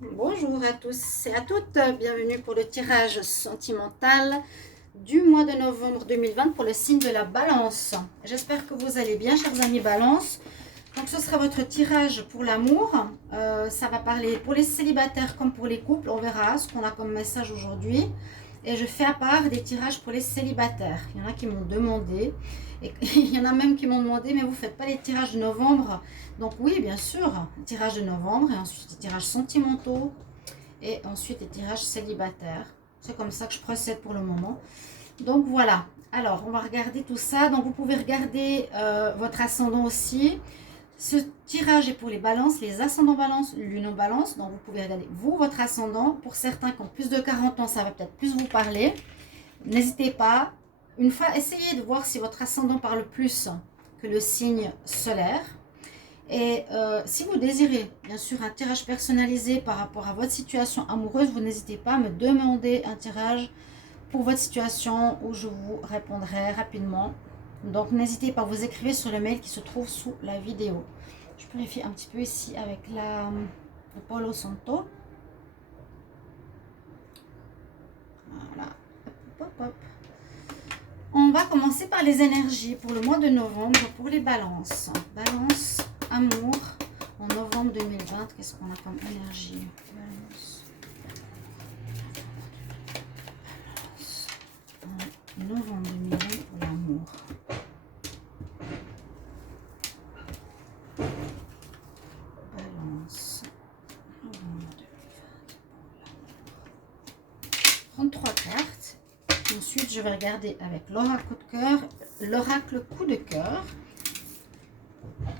Bonjour à tous et à toutes, bienvenue pour le tirage sentimental du mois de novembre 2020 pour le signe de la Balance. J'espère que vous allez bien, chers amis Balance. Donc ce sera votre tirage pour l'amour. Ça va parler pour les célibataires comme pour les couples. On verra ce qu'on a comme message aujourd'hui. Et je fais à part des tirages pour les célibataires. Il y en a qui m'ont demandé. Et il y en a même qui m'ont demandé, mais vous ne faites pas les tirages de novembre? Donc oui, bien sûr, tirage de novembre et ensuite les tirages sentimentaux et ensuite les tirages célibataires. C'est comme ça que je procède pour le moment. Donc voilà. Alors, on va regarder tout ça. Donc vous pouvez regarder votre ascendant aussi. Ce tirage est pour les balances, les ascendants balance, luno balance. Donc vous pouvez regarder vous, votre ascendant. Pour certains qui ont plus de 40 ans, ça va peut-être plus vous parler. N'hésitez pas. Une fois, essayez de voir si votre ascendant parle plus que le signe solaire. Et si vous désirez, bien sûr, un tirage personnalisé par rapport à votre situation amoureuse, vous n'hésitez pas à me demander un tirage pour votre situation où je vous répondrai rapidement. Donc, n'hésitez pas, vous écrivez sur le mail qui se trouve sous la vidéo. Je purifie un petit peu ici avec le Palo Santo. Voilà. Hop, hop, hop. On va commencer par les énergies pour le mois de novembre, pour les balances. Balance, amour, en novembre 2020, qu'est-ce qu'on a comme énergie? Balance. En novembre 2020 pour l'amour. Balance. Novembre 2020 pour l'amour. 33 cartes. Ensuite, je vais regarder avec l'oracle de cœur, l'oracle coup de cœur.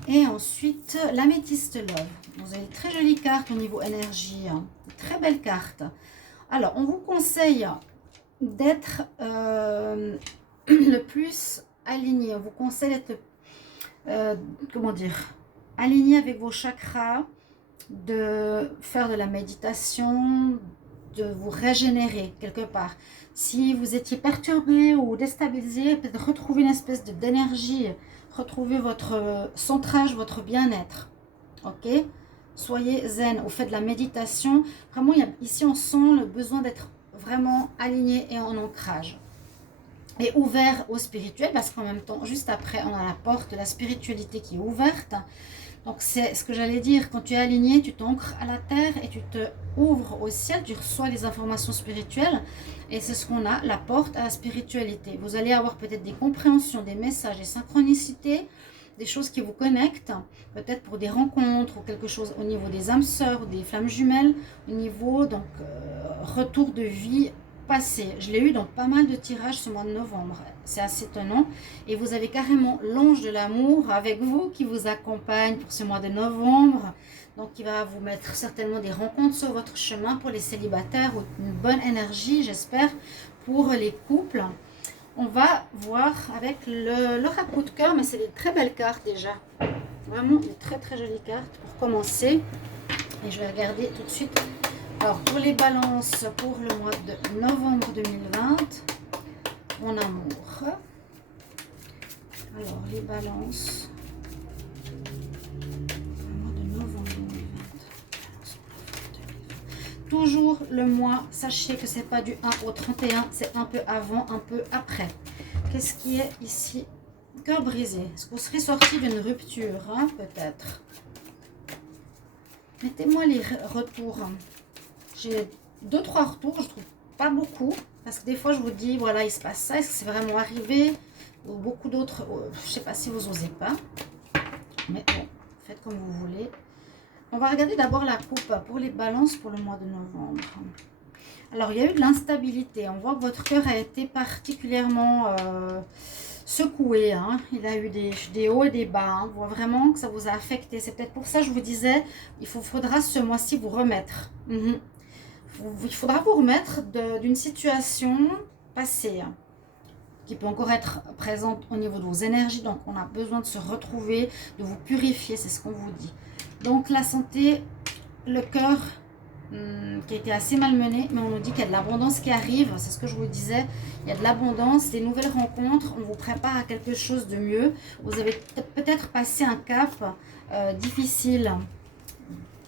Et ensuite, l'améthyste love. Vous avez une très jolie carte au niveau énergie. Hein. Très belle carte. Alors, on vous conseille d'être le plus aligné. On vous conseille d'être, comment dire, aligné avec vos chakras, de faire de la méditation, de vous régénérer quelque part. Si vous étiez perturbé ou déstabilisé, peut-être retrouver une espèce d'énergie, retrouver votre centrage, votre bien-être. Ok? Soyez zen, au fait de la méditation. Vraiment, ici, on sent le besoin d'être vraiment aligné et en ancrage. Et ouvert au spirituel, parce qu'en même temps, juste après, on a la porte de la spiritualité qui est ouverte. Donc c'est ce que j'allais dire, quand tu es aligné, tu t'ancres à la terre et tu te ouvres au ciel, tu reçois les informations spirituelles et c'est ce qu'on a, la porte à la spiritualité. Vous allez avoir peut-être des compréhensions, des messages, des synchronicités, des choses qui vous connectent, peut-être pour des rencontres ou quelque chose au niveau des âmes sœurs, des flammes jumelles, au niveau donc retour de vie passée. Je l'ai eu dans pas mal de tirages ce mois de novembre. C'est assez étonnant. Et vous avez carrément l'ange de l'amour avec vous qui vous accompagne pour ce mois de novembre. Donc, il va vous mettre certainement des rencontres sur votre chemin pour les célibataires ou une bonne énergie, j'espère, pour les couples. On va voir avec l'oracle coup de cœur, mais c'est des très belles cartes déjà. Vraiment des très très jolies cartes pour commencer. Et je vais regarder tout de suite. Alors, pour les balances pour le mois de novembre 2020, mon amour. Alors, les balances. Le mois de novembre 2020. Toujours le mois, sachez que c'est pas du 1 au 31, c'est un peu avant, un peu après. Qu'est-ce qui est ici? Cœur brisé. Est-ce que vous serez sorti d'une rupture, hein, peut-être? Mettez-moi les retours. J'ai 2-3 retours, je trouve pas beaucoup. Parce que des fois, je vous dis, voilà, il se passe ça. Est-ce que c'est vraiment arrivé? Ou beaucoup d'autres, je sais pas si vous osez pas. Mais bon, faites comme vous voulez. On va regarder d'abord la coupe pour les balances pour le mois de novembre. Alors, il y a eu de l'instabilité. On voit que votre cœur a été particulièrement secoué. Hein. Il a eu des hauts et des bas. Hein. On voit vraiment que ça vous a affecté. C'est peut-être pour ça que je vous disais, il faudra ce mois-ci vous remettre. Il faudra vous remettre d'une situation passée. Hein, qui peut encore être présente au niveau de vos énergies. Donc, on a besoin de se retrouver, de vous purifier. C'est ce qu'on vous dit. Donc, la santé, le cœur qui a été assez malmené, mais on nous dit qu'il y a de l'abondance qui arrive, c'est ce que je vous disais, il y a de l'abondance, des nouvelles rencontres, on vous prépare à quelque chose de mieux, vous avez peut-être passé un cap difficile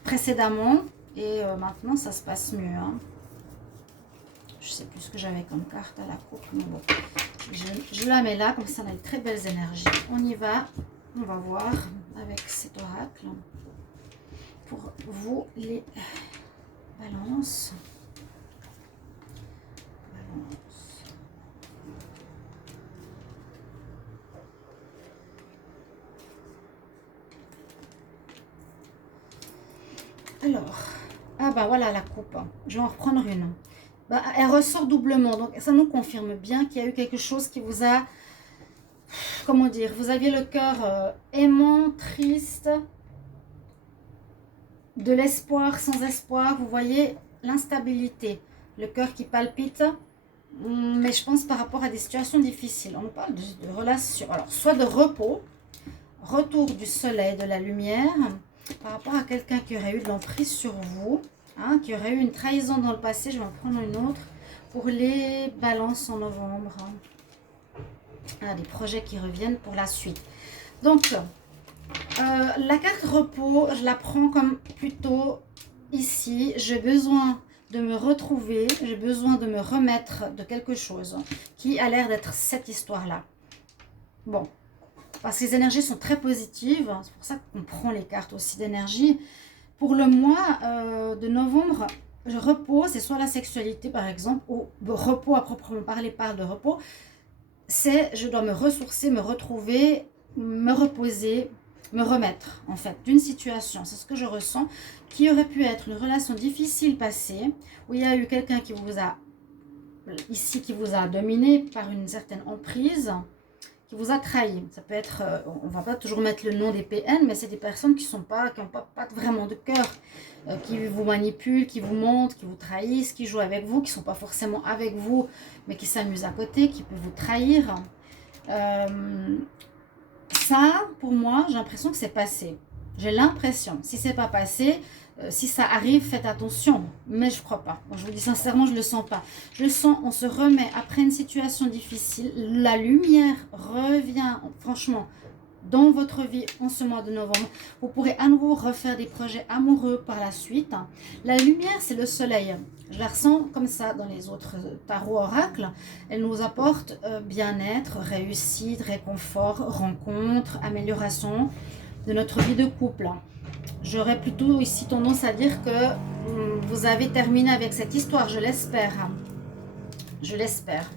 précédemment, Et maintenant, ça se passe mieux. Hein. Je sais plus ce que j'avais comme carte à la coupe, mais bon. Je la mets là, comme ça on a de très belles énergies. On y va. On va voir avec cet oracle. Pour vous, les balances. Alors, ah bah voilà la coupe. Je vais en reprendre une. Bah, elle ressort doublement, donc ça nous confirme bien qu'il y a eu quelque chose qui vous a, comment dire, vous aviez le cœur aimant, triste, de l'espoir sans espoir, vous voyez l'instabilité, le cœur qui palpite, mais je pense par rapport à des situations difficiles. On parle de relations, alors soit de repos, retour du soleil, de la lumière, par rapport à quelqu'un qui aurait eu de l'emprise sur vous, hein, qui aurait eu une trahison dans le passé. Je vais en prendre une autre pour les balances en novembre. Ah, des projets qui reviennent pour la suite. Donc, la carte repos, je la prends comme plutôt ici. J'ai besoin de me retrouver, j'ai besoin de me remettre de quelque chose qui a l'air d'être cette histoire-là. Bon, parce que les énergies sont très positives, c'est pour ça qu'on prend les cartes aussi d'énergie. Pour le mois de novembre, je repose, c'est soit la sexualité par exemple, ou repos à proprement parler, parle de repos, c'est je dois me ressourcer, me retrouver, me reposer, me remettre en fait d'une situation. C'est ce que je ressens, qui aurait pu être une relation difficile passée, où il y a eu quelqu'un qui vous a, ici, qui vous a dominé par une certaine emprise, qui vous a trahi. Ça peut être, on va pas toujours mettre le nom des PN, mais c'est des personnes qui n'ont pas vraiment de cœur, qui vous manipulent, qui vous mentent, qui vous trahissent, qui jouent avec vous, qui ne sont pas forcément avec vous, mais qui s'amusent à côté, qui peuvent vous trahir. Ça, pour moi, j'ai l'impression que c'est passé. J'ai l'impression. Si c'est pas passé, si ça arrive, faites attention. Mais je crois pas. Bon, je vous dis sincèrement, je le sens pas. Je le sens, on se remet après une situation difficile. La lumière revient, franchement, dans votre vie en ce mois de novembre. Vous pourrez à nouveau refaire des projets amoureux par la suite. La lumière, c'est le soleil. Je la ressens comme ça dans les autres tarots oracles. Elle nous apporte bien-être, réussite, réconfort, rencontre, amélioration de notre vie de couple. J'aurais plutôt ici tendance à dire que vous avez terminé avec cette histoire, je l'espère. Je l'espère.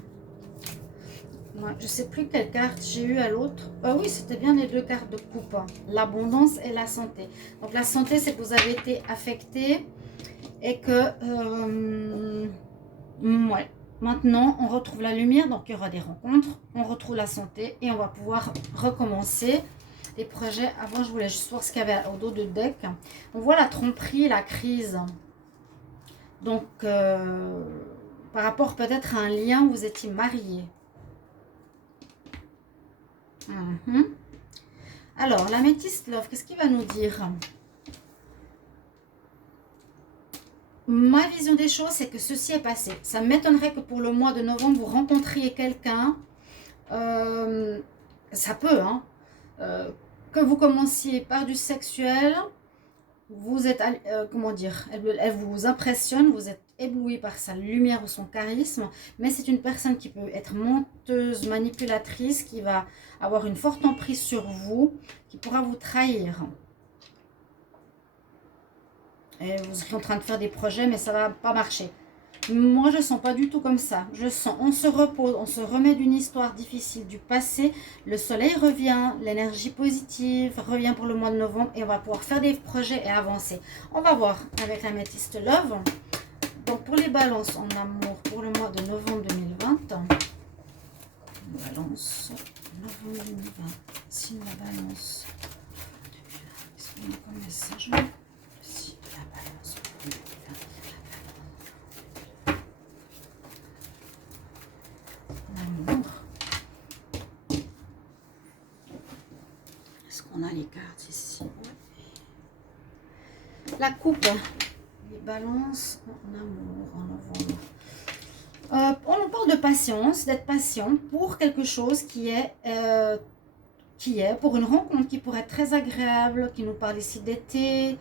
Ouais, je ne sais plus quelle carte j'ai eu à l'autre. Oui, c'était bien les deux cartes de coupe. L'abondance et la santé. Donc la santé, c'est que vous avez été affecté et que ouais, maintenant, on retrouve la lumière. Donc il y aura des rencontres. On retrouve la santé et on va pouvoir recommencer les projets. Avant, je voulais juste voir ce qu'il y avait au dos de deck. On voit la tromperie, la crise. Donc, par rapport peut-être à un lien où vous étiez marié. Alors, l'améthyste love, qu'est-ce qu'il va nous dire? Ma vision des choses, c'est que ceci est passé. Ça m'étonnerait que pour le mois de novembre, vous rencontriez quelqu'un. Ça peut, hein. Que vous commenciez par du sexuel. Vous êtes, comment dire, elle vous impressionne, vous êtes ébloui par sa lumière ou son charisme, mais c'est une personne qui peut être menteuse, manipulatrice, qui va avoir une forte emprise sur vous, qui pourra vous trahir. Et vous serez en train de faire des projets, mais ça ne va pas marcher. Moi, je ne sens pas du tout comme ça. Je sens, on se repose, on se remet d'une histoire difficile du passé. Le soleil revient, l'énergie positive revient pour le mois de novembre et on va pouvoir faire des projets et avancer. On va voir avec l'améthyste love. Donc, pour les balances en amour pour le mois de novembre 2020. Balance, novembre 2020. Signe la balance. Qu'est-ce qu'on a comme message? Signe la balance. Est-ce qu'on a les cartes ici? La coupe, les balances en amour, en novembre. On nous parle de patience, d'être patient pour quelque chose qui est qui est pour une rencontre qui pourrait être très agréable, qui nous parle ici d'été,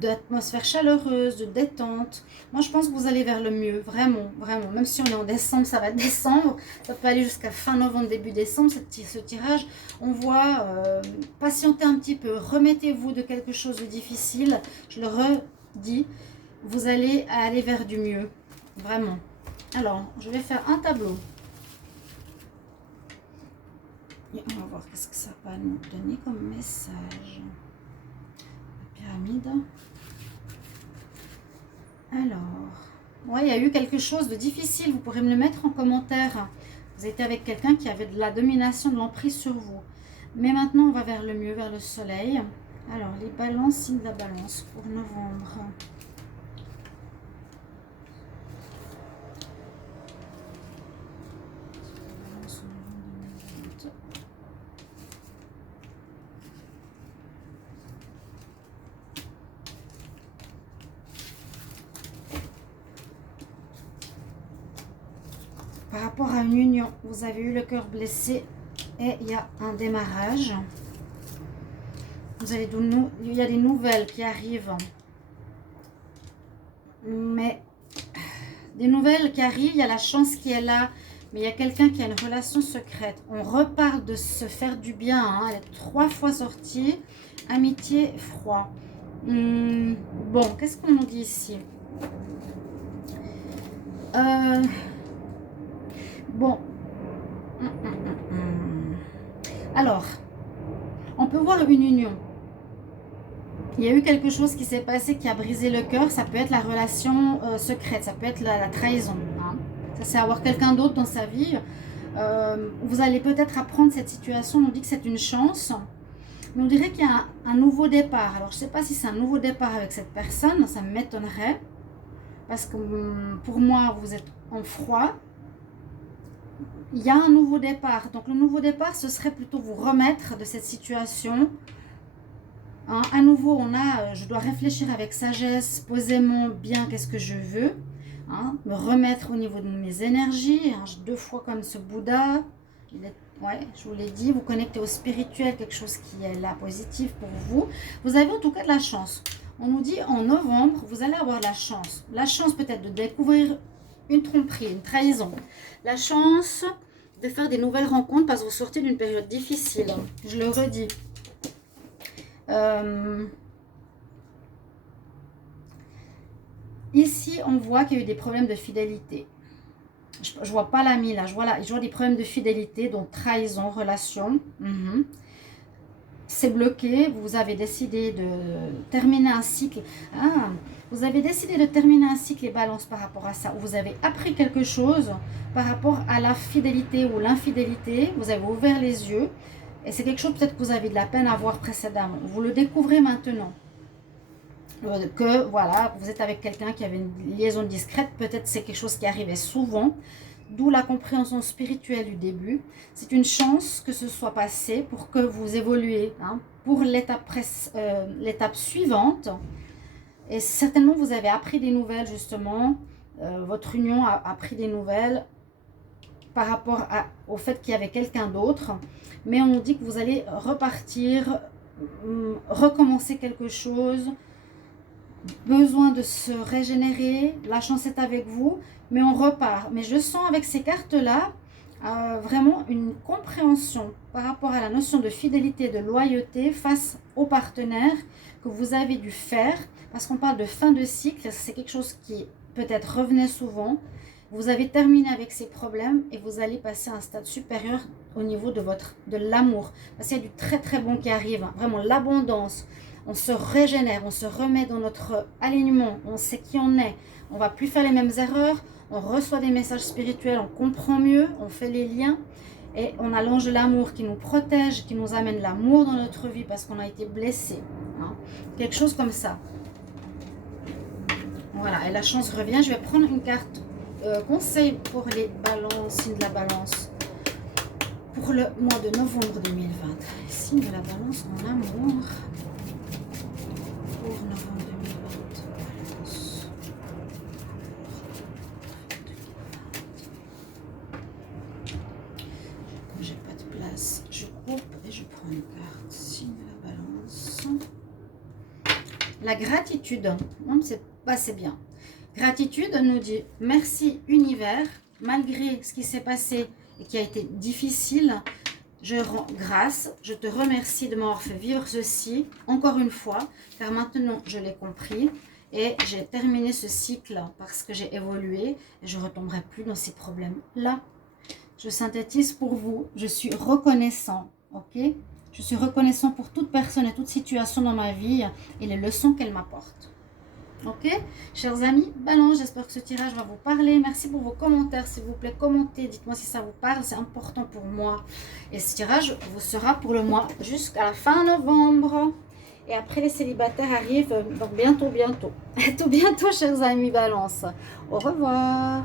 d'atmosphère chaleureuse, de détente. Moi, je pense que vous allez vers le mieux, vraiment, vraiment. Même si on est en décembre, ça va être décembre. Ça peut aller jusqu'à fin novembre, début décembre, ce tirage. On voit patienter un petit peu. Remettez-vous de quelque chose de difficile. Je le redis, vous allez aller vers du mieux, vraiment. Alors, je vais faire un tableau. Et on va voir qu'est-ce que ça va nous donner comme message. La pyramide. Alors, ouais, il y a eu quelque chose de difficile. Vous pourrez me le mettre en commentaire. Vous étiez avec quelqu'un qui avait de la domination, de l'emprise sur vous. Mais maintenant, on va vers le mieux, vers le soleil. Alors, les balances, signe de la balance pour novembre. Par rapport à une union, vous avez eu le cœur blessé et il y a un démarrage. Vous avez il y a des nouvelles qui arrivent. Mais des nouvelles qui arrivent, il y a la chance qui est là. Mais il y a quelqu'un qui a une relation secrète. On reparle de se faire du bien. Hein. Elle est 3 fois sortie. Amitié, froid. Bon, qu'est-ce qu'on nous dit ici? Bon. Alors, on peut voir une union. Il y a eu quelque chose qui s'est passé qui a brisé le cœur. Ça peut être la relation secrète. Ça peut être la trahison. Hein. Ça, c'est avoir quelqu'un d'autre dans sa vie. Vous allez peut-être apprendre cette situation. On nous dit que c'est une chance. Mais on dirait qu'il y a un nouveau départ. Alors, je ne sais pas si c'est un nouveau départ avec cette personne. Ça m'étonnerait. Parce que pour moi, vous êtes en froid. Il y a un nouveau départ. Donc, le nouveau départ, ce serait plutôt vous remettre de cette situation. Hein, à nouveau, on a, je dois réfléchir avec sagesse, posément, bien, qu'est-ce que je veux. Hein, me remettre au niveau de mes énergies. Hein, 2 fois comme ce Bouddha. Ouais, je vous l'ai dit, vous connectez au spirituel, quelque chose qui est là, positif pour vous. Vous avez en tout cas de la chance. On nous dit en novembre, vous allez avoir de la chance. La chance peut-être de découvrir une tromperie, une trahison. La chance de faire des nouvelles rencontres parce que vous sortez d'une période difficile. Je le redis. Ici, on voit qu'il y a eu des problèmes de fidélité. Je ne vois pas l'ami là. Je vois des problèmes de fidélité, donc trahison, relation. C'est bloqué. Vous avez décidé de terminer un cycle. Ah, vous avez décidé de terminer un cycle et balance par rapport à ça. Vous avez appris quelque chose par rapport à la fidélité ou l'infidélité. Vous avez ouvert les yeux. Et c'est quelque chose peut-être que vous avez de la peine à voir précédemment. Vous le découvrez maintenant. Que voilà, vous êtes avec quelqu'un qui avait une liaison discrète. Peut-être c'est quelque chose qui arrivait souvent. D'où la compréhension spirituelle du début. C'est une chance que ce soit passé pour que vous évoluez hein, pour l'étape suivante. Et certainement, vous avez appris des nouvelles, justement. Votre union a appris des nouvelles par rapport au fait qu'il y avait quelqu'un d'autre. Mais on dit que vous allez repartir, recommencer quelque chose. Besoin de se régénérer. La chance est avec vous. Mais on repart. Mais je sens avec ces cartes-là, vraiment une compréhension par rapport à la notion de fidélité, de loyauté face aux partenaires que vous avez dû faire. Parce qu'on parle de fin de cycle, c'est quelque chose qui peut-être revenait souvent. Vous avez terminé avec ces problèmes et vous allez passer à un stade supérieur au niveau de l'amour. Parce qu'il y a du très très bon qui arrive, hein. Vraiment l'abondance. On se régénère, on se remet dans notre alignement, on sait qui on est. On ne va plus faire les mêmes erreurs, on reçoit des messages spirituels, on comprend mieux, on fait les liens. Et on a l'ange de l'amour qui nous protège, qui nous amène l'amour dans notre vie parce qu'on a été blessé. Hein. Quelque chose comme ça. Voilà, et la chance revient. Je vais prendre une carte conseil pour les balances, signe de la balance. Pour le mois de novembre 2020. Signe de la balance en amour. Pour novembre 2020. Balance. Comme j'ai pas de place, je coupe et je prends un La gratitude, c'est bien. Gratitude nous dit merci univers, malgré ce qui s'est passé et qui a été difficile, je rends grâce, je te remercie de m'avoir fait vivre ceci encore une fois, car maintenant je l'ai compris et j'ai terminé ce cycle parce que j'ai évolué et je ne retomberai plus dans ces problèmes-là. Je synthétise pour vous, je suis reconnaissant, ok? Je suis reconnaissant pour toute personne et toute situation dans ma vie et les leçons qu'elle m'apporte. Ok, chers amis, Balance, j'espère que ce tirage va vous parler. Merci pour vos commentaires, s'il vous plaît, commentez, dites-moi si ça vous parle, c'est important pour moi. Et ce tirage vous sera pour le mois jusqu'à la fin novembre. Et après, les célibataires arrivent, donc bientôt. À tout bientôt, chers amis Balance. Au revoir.